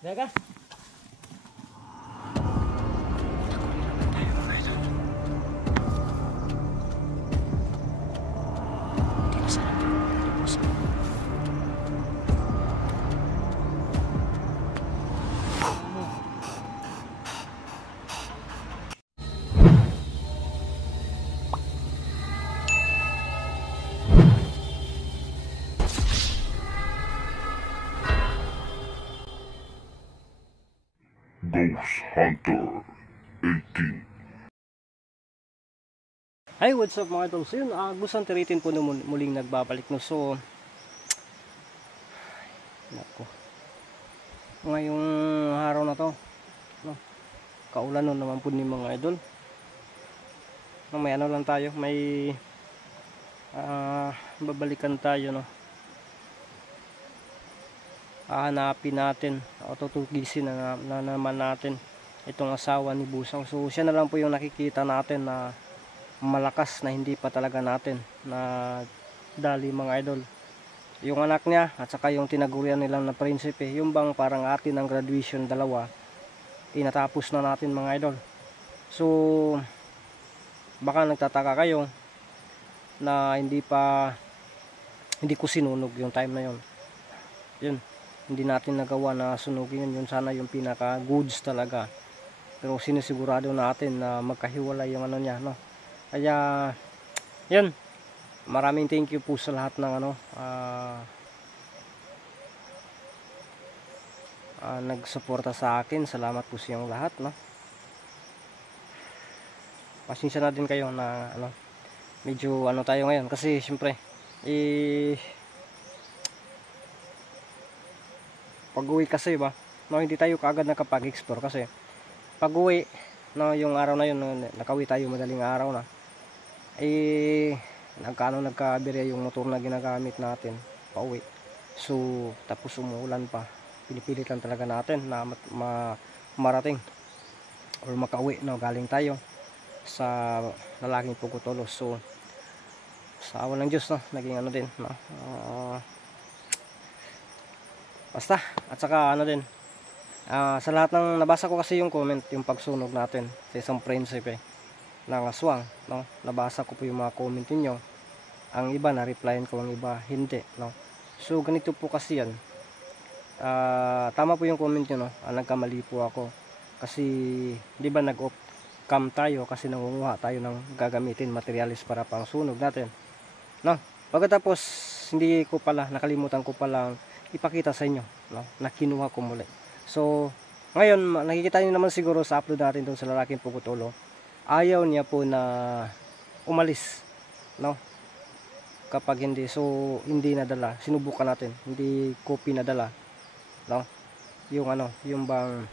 Daga. Ghost Hunter 18. Hi, what's up mga idol? So yun, Ghost Hunter 18 po na muling nagbabalik, no? So nako, ngayong araw na to, no, kaulan no naman po ni mga idol, no, may ano lang tayo, may babalikan tayo, no, hahanapin natin o tutugisin na naman natin itong asawa ni Busang. So siya na lang po yung nakikita natin na malakas, na hindi pa talaga natin na dali mga idol. Yung anak niya at saka yung tinagurian nilang na prinsipe, yung bang parang atin ang graduation dalawa, inatapos na natin mga idol. So baka nagtataka kayo na hindi ko sinunog yung time na yun. Yun, hindi natin nagawa na sunugin yun. Yun sana yung pinaka goods talaga, pero sinisigurado natin na magkahiwalay yung ano niya, no. Kaya yun, maraming thank you po sa lahat ng ano nagsuporta sa akin. Salamat po sa inyong lahat, no. Pasensya na din kayo na ano, medyo ano tayo ngayon kasi syempre pag-uwi kasi ba, no, hindi tayo kaagad nakapag-explore kasi pag-uwi, no, yung araw na yun, nakauwi tayo madaling araw na, nagkabirya yung motor na ginagamit natin pauwi. So tapos umuulan pa, pinipilit lang talaga natin na marating or makauwi, no, galing tayo sa lalaking Pugutolos. So sa awa ng Diyos, no, naging ano din, no, basta. At saka ano din, sa lahat ng nabasa ko kasi yung comment, yung pagsunog natin sa isang prinsipe ng aswang, no, nabasa ko po yung mga comment niyo. Ang iba na replyan ko, ang iba hindi, no. So ganito po kasi yan, tama po yung comment niyo, no. Nagkamali po ako kasi di ba nag-off cam tayo kasi nangunguha tayo ng gagamitin materialis para pang sunog natin, no. Pagkatapos nakalimutan ko palang ipakita sa inyo, no, na kinuha ko muli. So ngayon nakikita niyo naman siguro sa upload natin doon sa lalaking Pugutolo, ayaw niya po na umalis, no, kapag hindi. So hindi nadala, sinubukan natin, hindi ko pinadala, no, yung ano, yung bang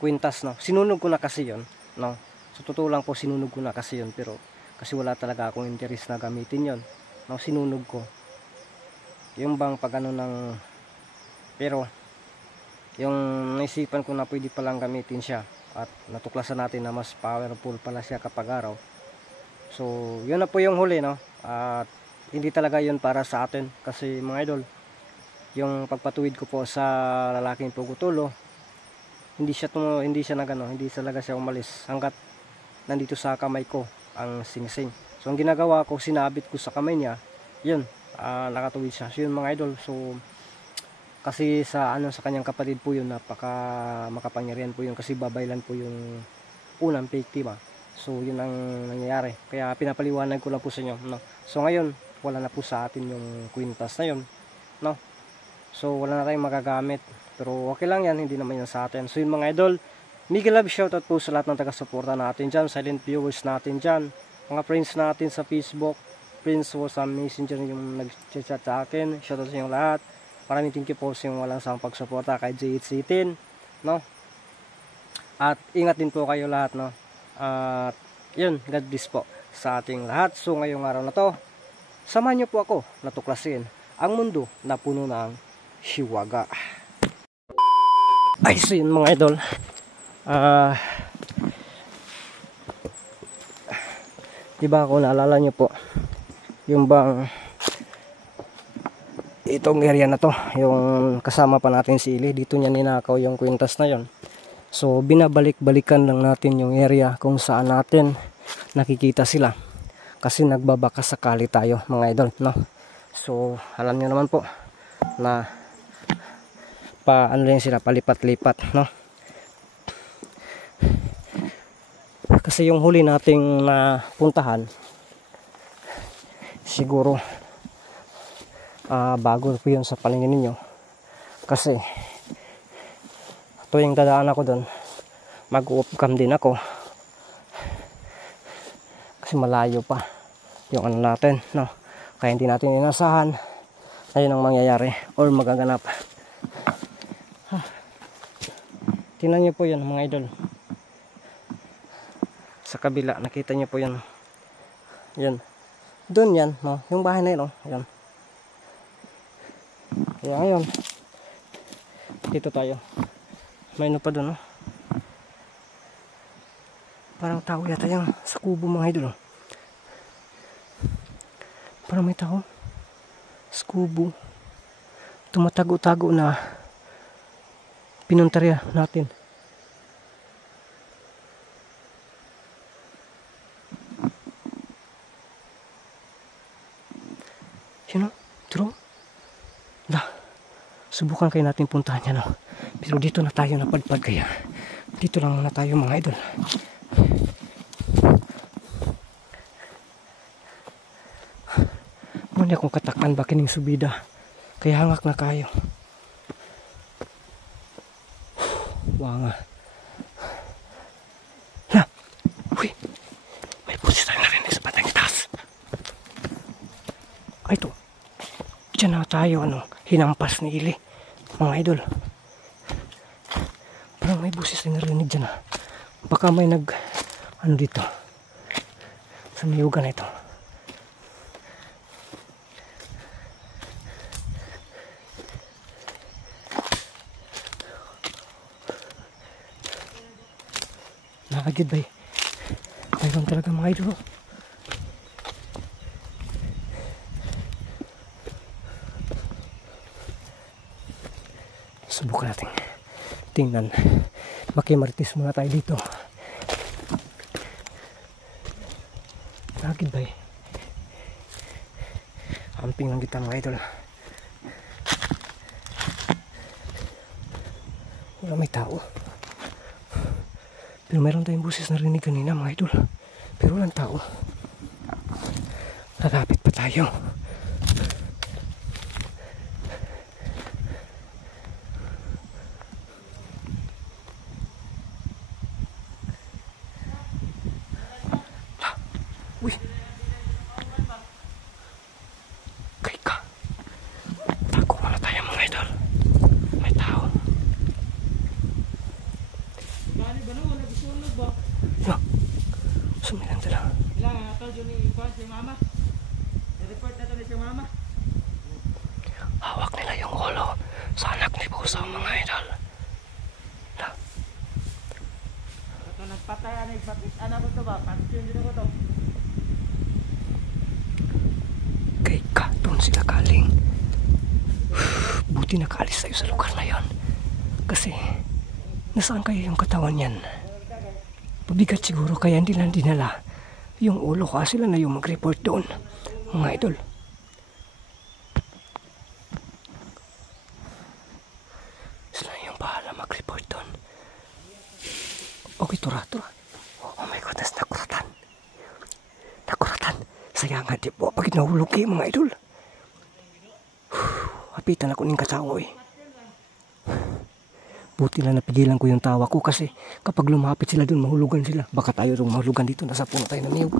kwintas, no. Sinunog ko na kasi yon, no. So totoo lang po, sinunog ko na kasi yon, pero kasi wala talaga akong interest na gamitin yon, no. Sinunog ko yung bang pag ano ng, pero yung naisipan ko na pwede palang gamitin siya at natuklasan natin na mas powerful pala siya kapag araw. So yun na po yung huli, no. At hindi talaga yun para sa atin kasi mga idol, yung pagpatuwid ko po sa lalaking Pugutulo, hindi talaga siya umalis hanggat nandito sa kamay ko ang singsing. So ang ginagawa ko, sinabit ko sa kamay niya, yun, nakatuwid siya. So yun mga idol, so kasi sa kanyang kapatid po yun, makapangyarihan po yun kasi babaylan po yung unang biktima. So yun ang nangyayari, kaya pinapaliwanag ko lang po sa inyo, no. So ngayon wala na po sa atin yung kwintas na yun, no. So wala na tayong magagamit, pero okay lang yan, hindi naman yan sa atin. So yun mga idol, mega love shoutout po sa lahat ng taga-suporta natin dyan, silent viewers natin dyan, mga friends natin sa Facebook, friends ko sa Messenger yung nag-chat sa akin. Shoutout sa inyong lahat. Maraming thank you po sa yung walang sawang pagsuporta kay JH18, no. At ingat din po kayo lahat, no. At yun, God bless po sa ating lahat. So ngayong araw na to, samahan niyo po ako natuklasin ang mundo na puno ng hiwaga. Ay, so yun mga idol, diba ako, naalala nyo po yung bang itong area na to, yung kasama pa natin si Ili, dito niya ninakaw yung kwintas na yon. So binabalik-balikan lang natin yung area kung saan natin nakikita sila, kasi nagbabaka sakali tayo mga idol, no? So alam niyo naman po na ano lang sila, palipat-lipat, no? Kasi yung huli nating napuntahan siguro bago po yun sa palingin ninyo, kasi tuwing dadaan ako doon mag-off-cam din ako kasi malayo pa yung ano natin, no? Kaya hindi natin inasahan ayun ang mangyayari or magaganap. Tingnan nyo po yun mga idol, sa kabila nakita nyo po yun, yun doon yan, no? Yung bahay na yun, no? Yan. Kaya ngayon dito tayo, may ano pa doon, no? Parang tao yata yung sa kubo mga idol, no? Parang may tao sa kubo, tumatago-tago na pinuntarya natin. Yun, no? True. Subukan kayo natin puntahan yan, no? Pero dito na tayo napadpad, kaya dito lang muna tayo mga idol. Muna akong katakan ba kining subida, kaya hangak na kayo. Wanga na, uy, may pusis tayo narinig sa bandang itaas. Ay, ito dyan na tayo, ano, hinampas ni Ili mga idol. Parang may busis na narinig dyan, ha? Baka may ano dito sa niyugan na ito. Nakagid ba mayroon talaga mga idol. Subukan natin tingnan, makimaritis muna tayo dito. Nakagid ba amping lang kita mga idol. Wala may tao, pero mayroon tayong busis na rinig kanina mga idol, pero walang tao. Lalapit pa tayo. Uy, kay ka, tago muna tayo mga idol, may tao. No, sumilang dala. Hawak nila yung ulo sa anak ni Busaw mga idol. Nagpatay anak ko to ba? Pansin din ako to. Kay ka, doon sila galing. Buti nakaalis tayo sa lugar na yon, kasi nasaan kayo yung katawan yan? Pabigat siguro, kaya hindi lang dinala yung ulo, kasi sila na yung mag-report doon mga idol. Sila yung bahala mag-report doon. Okay, tura. Oh my goodness, nakuratan. Sayangan di po pag nahulog kayo mga idol. Hapitan ako ng kasawa, eh. Buti lang napigilan ko yung tawa ko, kasi kapag lumapit sila dun, mahulugan sila. Baka tayo rin mahulugan dito, nasa puno tayo ng niyog.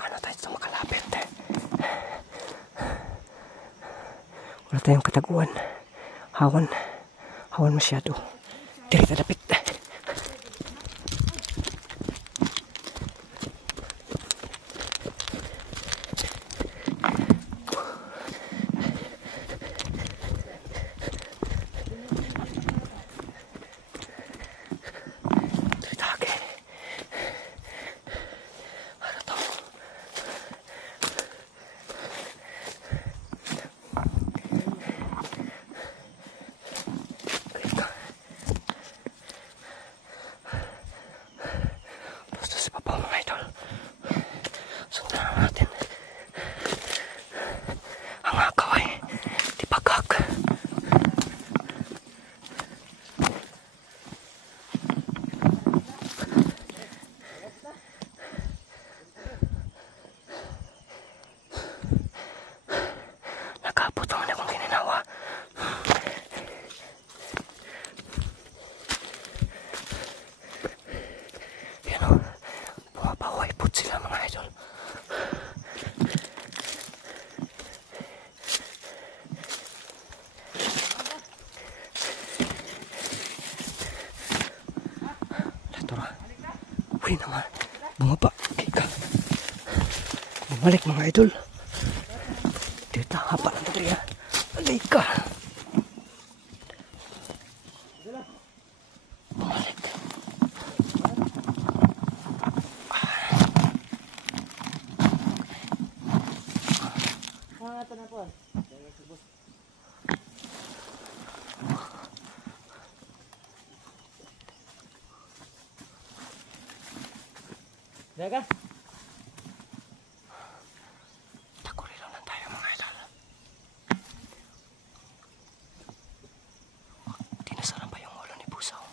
Paano tayo ito makalapit? Wala tayong kataguan. Hawan. Hawan masyado. Diri tadapit. Uy naman, bumaba. Kika. Bumalik mga idol. Dito, hapa lang ito. Alika. Bumalik. Ito na po. Daga? Takurilo lang tayo mga idol. Tinasaran pa yung ulo ni Pusaw.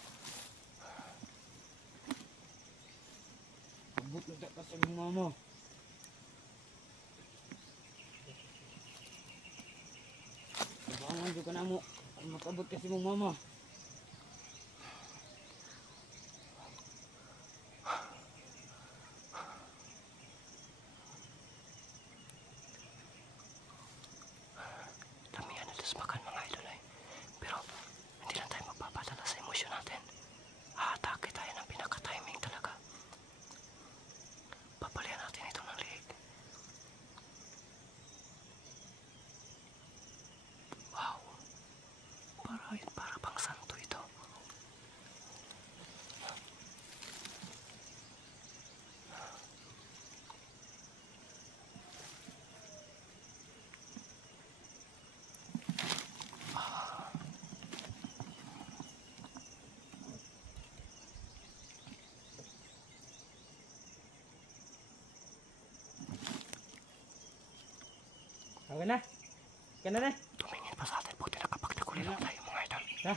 Abot na ka sa mama. Bangan juga na mo. Makabot kasi mong mama. Makan mga idol ay. Pero hindi lang tayo magpapadala sa emosyon natin. Haatake tayo ng pinaka-timing talaga. Papalian natin ito ng liig. Wow. Para bang santo ito. Okay na? Kaya na? Tumingin pa sa atin, buti nakapagtakuli lang tayo mga idol. Ha?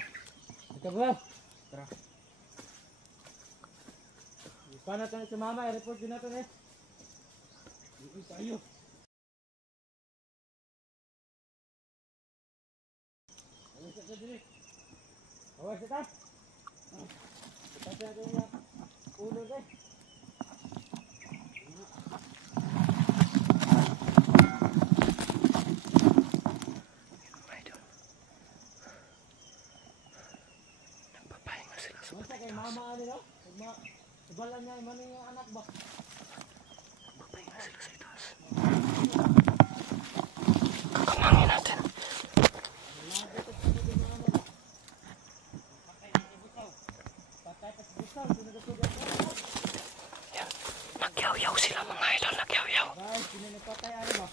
Ito ba? Tara. Paano tayo sa mama? I-report din natin eh. Iuwi tayo. Awas ka dili. Awas ka. Kita sa atin yung ulo eh. Mama ano no? Ibalan niya man yung anak ba? Papahinga sila sa itaas. Kakamangin natin. Yan. Nagyaw-yaw sila mga idol. Nagyaw-yaw. Guys, pinanipatay ano ba?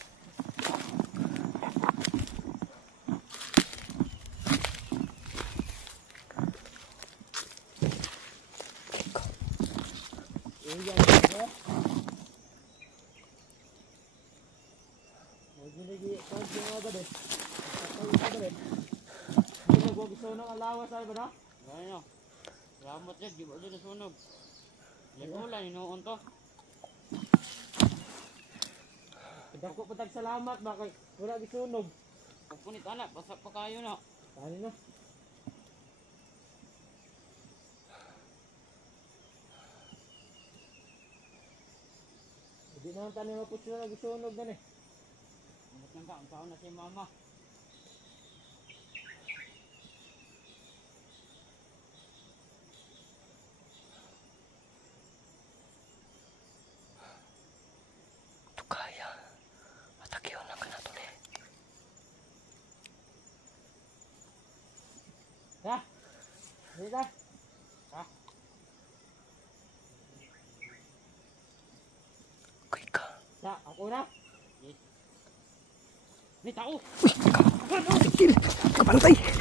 Sunog ang lawas ay ba na? Ano? Ramot yan, di ba dito sunog? Lagula, inuon to. Dako pa salamat ba kay wala gisunog. Pupunit anak, basak pa kayo na. Kani na. Hindi naman tayo maputsi na gisunog gan eh. Ang taon na si mama. Da. Dali da. Ha. Okay ka. Da, ako na. Ni tao. Uy, kapantay.